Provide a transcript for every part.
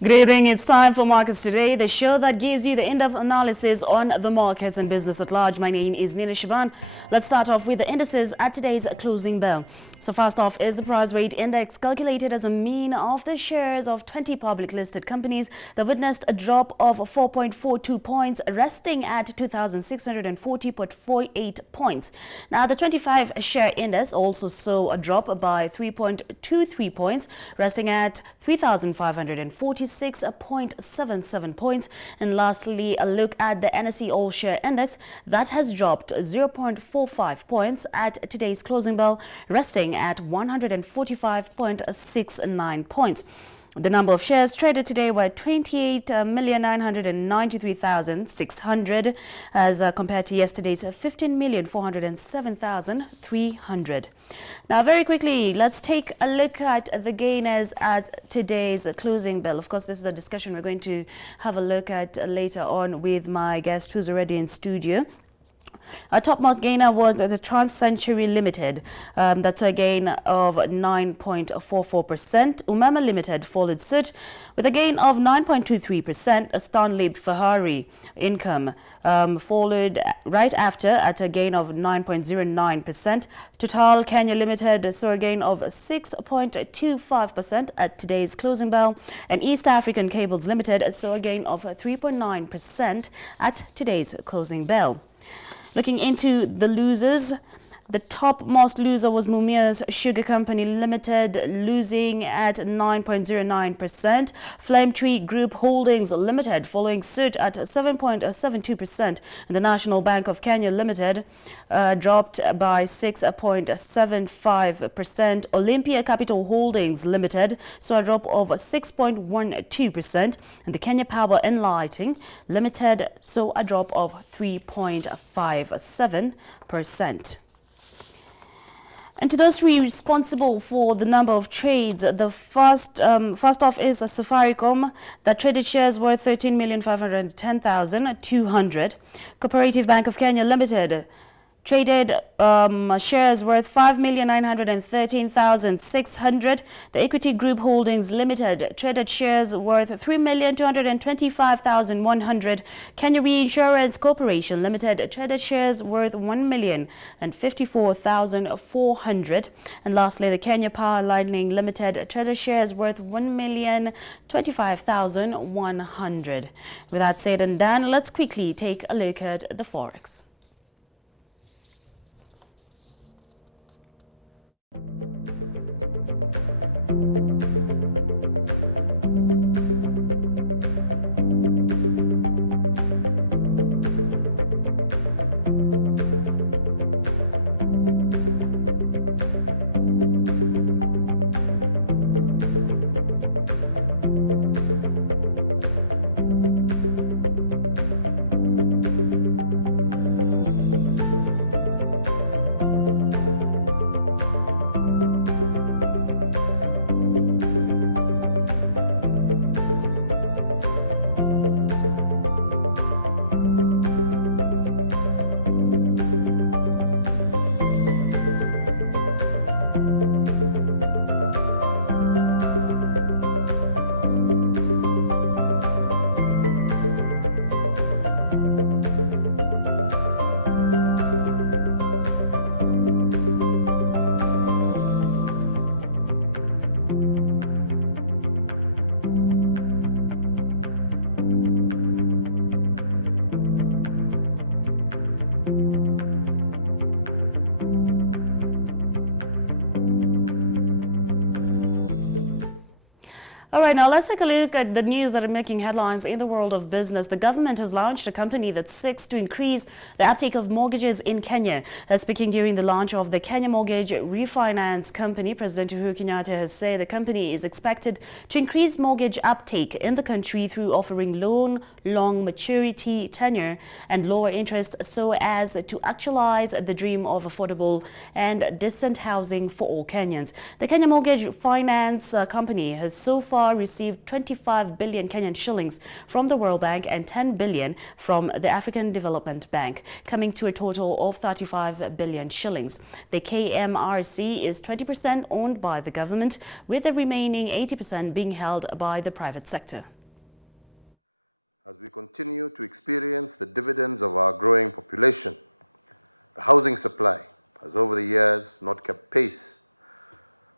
Good evening. It's time for Markets Today, the show that gives you the in-depth analysis on the markets and business at large. My name is Nina Shaban. Let's start off with the indices at today's closing bell. So first off is the price rate index, calculated as a mean of the shares of 20 public listed companies that witnessed a drop of 4.42 points, resting at 2,640.48 points. Now the 25 share index also saw a drop by 3.23 points, resting at 3,546.77 points. And lastly, a look at the NSE All Share Index that has dropped 0.45 points at today's closing bell, resting at 145.69 points. The number of shares traded today were 28,993,600 as compared to yesterday's 15,407,300. Now, very quickly, let's take a look at the gainers at today's closing bell. Of course, this is a discussion we're going to have a look at later on with my guest who's already in studio. Our topmost gainer was the Trans-Century Limited. That's a gain of 9.44%. Umama Limited followed suit with a gain of 9.23%. Stanley Ferrari Income followed right after at a gain of 9.09%. Total Kenya Limited saw a gain of 6.25% at today's closing bell. And East African Cables Limited saw a gain of 3.9% at today's closing bell. Looking into the losers, the topmost loser was Mumia's Sugar Company Limited, losing at 9.09%. Flame Tree Group Holdings Limited following suit at 7.72%. And the National Bank of Kenya Limited dropped by 6.75%. Olympia Capital Holdings Limited saw a drop of 6.12%. And the Kenya Power and Lighting Limited saw a drop of 3.57%. And to those three responsible for the number of trades, the first off is Safaricom that traded shares worth 13,510,200. Cooperative Bank of Kenya Limited traded shares worth 5,913,600. The Equity Group Holdings Limited traded shares worth 3,225,100. Kenya Reinsurance Corporation Limited traded shares worth 1,054,400. And lastly, the Kenya Power Lighting Limited traded shares worth 1,025,100. With that said and done, let's quickly take a look at the Forex. All right, now let's take a look at the news that are making headlines in the world of business. The government has launched a company that seeks to increase the uptake of mortgages in Kenya. Speaking during the launch of the Kenya Mortgage Refinance Company, President Uhuru Kenyatta has said the company is expected to increase mortgage uptake in the country through offering long maturity tenure and lower interest so as to actualize the dream of affordable and decent housing for all Kenyans. The Kenya Mortgage Finance Company has so far received 25 billion Kenyan shillings from the World Bank and 10 billion from the African Development Bank, coming to a total of 35 billion shillings. The KMRC is 20% owned by the government, with the remaining 80% being held by the private sector. As we continue to experience the dividends of our growing population, the housing supply has over the years not kept pace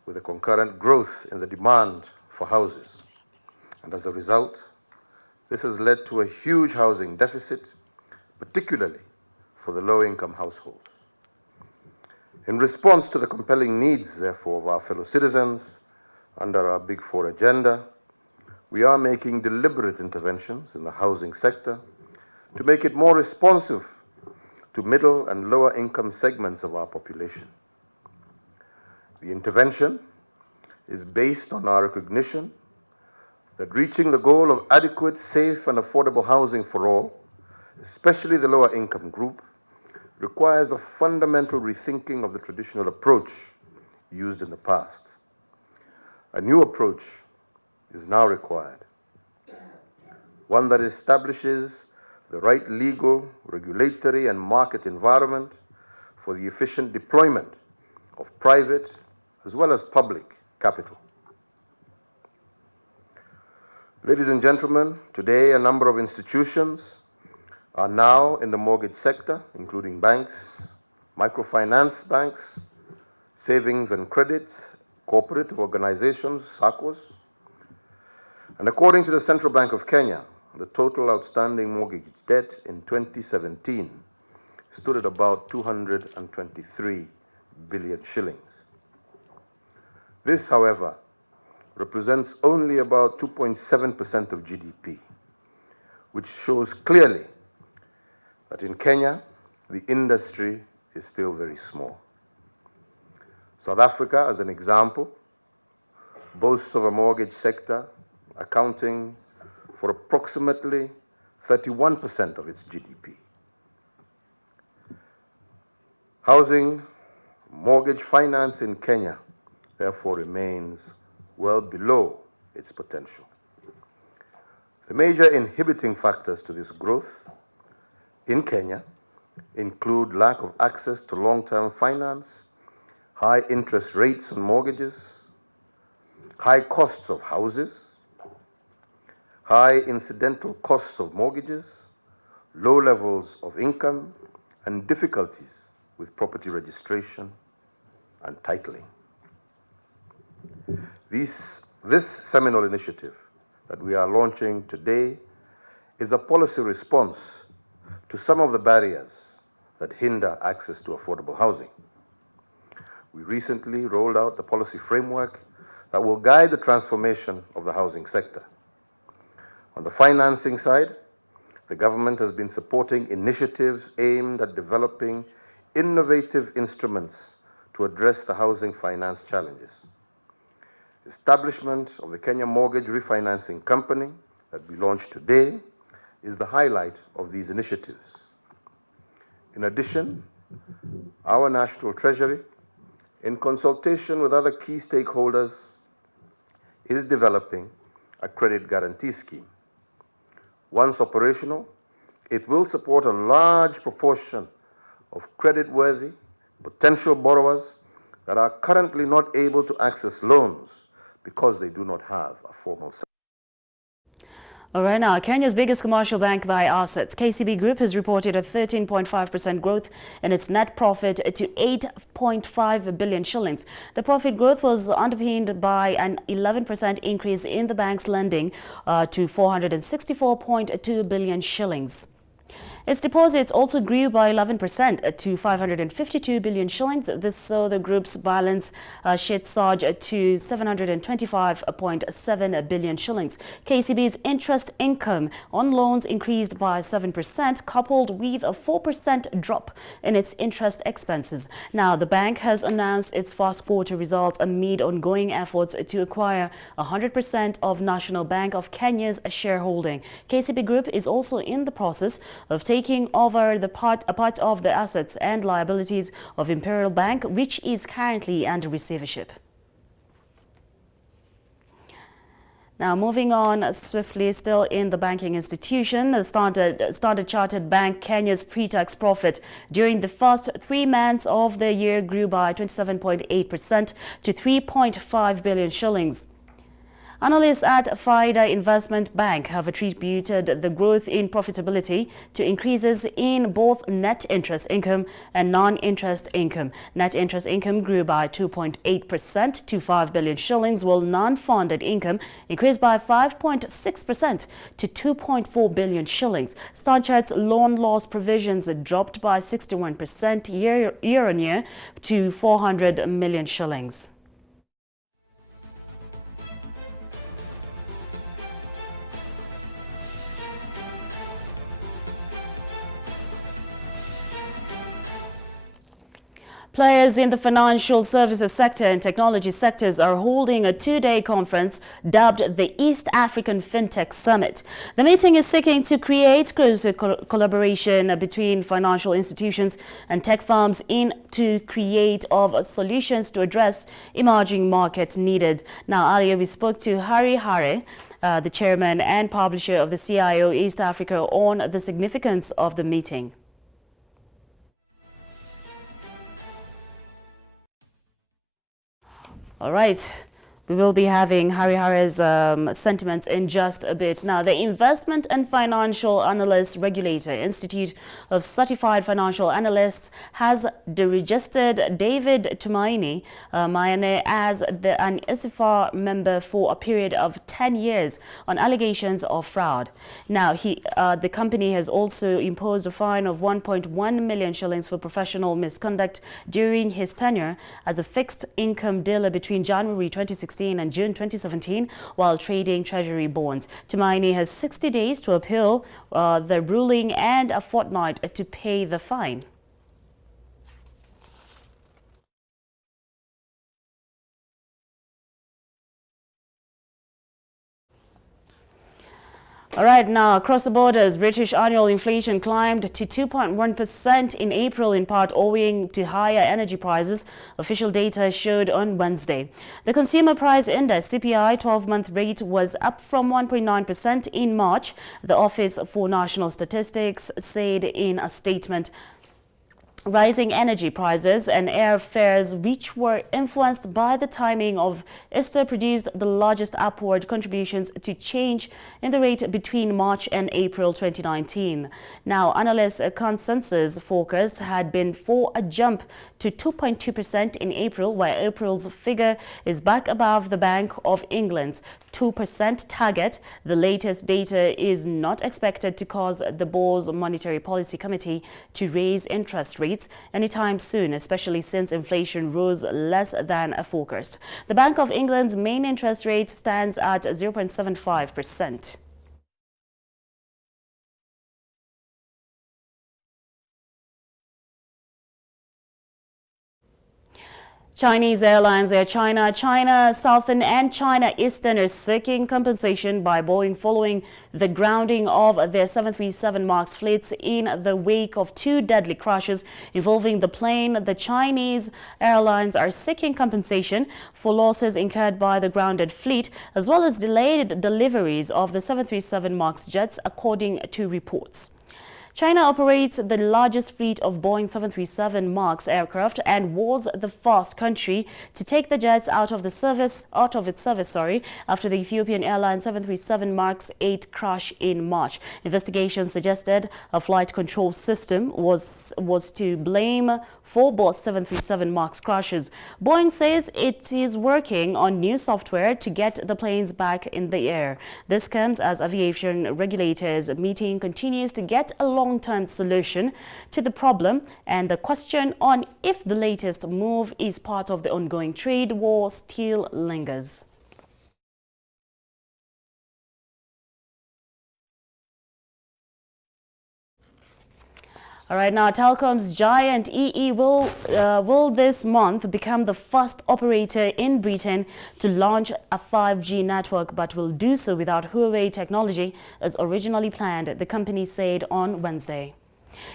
with the concurrent growth in the demand for houses. And as a result, this has led to a huge housing deficit, particularly for the low-income households. In response to the compelling needs, therefore, of our fellow citizens under our Big Four agenda, we are making deliberate interventions in the housing sector to make it more responsive to middle and lower income segments of our population. The intervention is based on our recognition that reaching the goal of adequate, safe and affordable housing for all, especially the lower income group, requires a fundamental rethinking of the traditional approach used in the past. A new approach is now required, one that establishes the right legal, regulatory and market environment for the efficient deployment of private as well as public capital. Ladies and gentlemen, today a number of institutions are now in the mortgage sector, including banks, microfinance banks, savings and credits, cooperative organizations, SACCOs. And according to the Central Bank of Kenya, the total outstanding mortgage debt in 2017 stood at about 223 billion shillings. This, however, represents only about 2.7% of GDP, which shows clearly that in Kenya, the industry is still very small. South Africa, as an example, boasts of a mortgage sector accounting for approximately 31% of its GDP. Housing mortgage finance in Kenya, therefore, remains well below its potential. The major inhibiting factors to this growth in Kenya include lack of access to long-term finance, high interest rates on mortgages, high costs of houses, high incidental costs of mortgages, low levels of income, and difficulties with property registration and titling. This seminal initiative that we are launching today is a policy response to some of the barriers that hinder access to affordable housing. We recently rolled out the policy framework that will guide the transformation of the housing sector. On the financing side, the government has been supporting initiatives aimed at developing innovative instruments to address the housing finance challenges. Establishment of the Kenya Mortgage Refinancing Company that we launched today is the highlight of these initiatives. In addition, our National Treasury, in consultation with other key stakeholders, is developing a credit guarantee scheme. Once operational, it will support a large proportion of credit-worthy potential borrowers that are currently not able to access loans because they do not have a formal sector. All right, now, Kenya's biggest commercial bank by assets, KCB Group, has reported a 13.5% growth in its net profit to 8.5 billion shillings. The profit growth was underpinned by an 11% increase in the bank's lending to 464.2 billion shillings. Its deposits also grew by 11% to 552 billion shillings. This saw the group's balance sheet surge to 725.7 billion shillings. KCB's interest income on loans increased by 7%, coupled with a 4% drop in its interest expenses. Now, the bank has announced its first quarter results amid ongoing efforts to acquire 100% of National Bank of Kenya's shareholding. KCB Group is also in the process of taking over a part of the assets and liabilities of Imperial Bank, which is currently under receivership. Now, moving on swiftly, still in the banking institution, the Standard Chartered Bank Kenya's pre-tax profit during the first 3 months of the year grew by 27.8% to 3.5 billion shillings. Analysts at Faida Investment Bank have attributed the growth in profitability to increases in both net interest income and non-interest income. Net interest income grew by 2.8% to 5 billion shillings, while non-funded income increased by 5.6% to 2.4 billion shillings. Standard Chartered's loan loss provisions dropped by 61% year on year to 400 million shillings. Players in the financial services sector and technology sectors are holding a 2-day conference dubbed the East African FinTech Summit. The meeting is seeking to create closer collaboration between financial institutions and tech firms to create solutions to address emerging markets needed. Now, earlier we spoke to Hari Hare, the chairman and publisher of the CIO East Africa, on the significance of the meeting. All right, we will be having Hari Hare's sentiments in just a bit. Now, the Investment and Financial Analysts Regulator Institute of Certified Financial Analysts has deregistered David Tumaini Mayane as an ISIFA member for a period of 10 years on allegations of fraud. Now, the company has also imposed a fine of 1.1 million shillings for professional misconduct during his tenure as a fixed income dealer between January 2016 and June 2017 while trading treasury bonds. Tumaini has 60 days to appeal the ruling and a fortnight to pay the fine. All right, now across the borders, British annual inflation climbed to 2.1% in April, in part owing to higher energy prices, official data showed on Wednesday. The Consumer Price Index (CPI) 12-month rate was up from 1.9% in March, the Office for National Statistics said in a statement. Rising energy prices and airfares, which were influenced by the timing of Easter, produced the largest upward contributions to change in the rate between March and April 2019. Now, analysts' consensus forecast had been for a jump to 2.2% in April, while April's figure is back above the Bank of England's 2% target. The latest data is not expected to cause the BOR's Monetary Policy Committee to raise interest rates anytime soon, especially since inflation rose less than a forecast. The Bank of England's main interest rate stands at 0.75%. Chinese airlines Air China, China Southern and China Eastern are seeking compensation by Boeing following the grounding of their 737 MAX fleets in the wake of 2 deadly crashes involving the plane. The Chinese airlines are seeking compensation for losses incurred by the grounded fleet, as well as delayed deliveries of the 737 MAX jets, according to reports. China operates the largest fleet of Boeing 737 MAX aircraft and was the first country to take the jets out of its service after the Ethiopian Airlines 737 MAX 8 crash in March. Investigations suggested a flight control system was to blame for both 737 MAX crashes. Boeing says it is working on new software to get the planes back in the air. This comes as aviation regulators meeting continues to get a long-term solution to the problem, and the question on if the latest move is part of the ongoing trade war still lingers. All right, now telecoms giant EE will this month become the first operator in Britain to launch a 5G network, but will do so without Huawei technology as originally planned, the company said on Wednesday.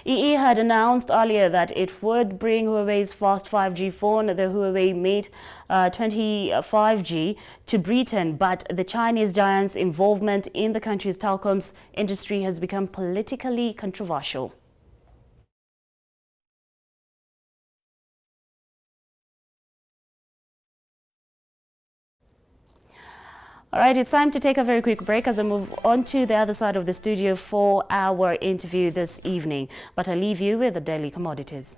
EE had announced earlier that it would bring Huawei's fast 5G phone, the Huawei Mate 20 5G, to Britain, but the Chinese giant's involvement in the country's telecoms industry has become politically controversial. All right, it's time to take a very quick break as I move on to the other side of the studio for our interview this evening. But I leave you with the daily commodities.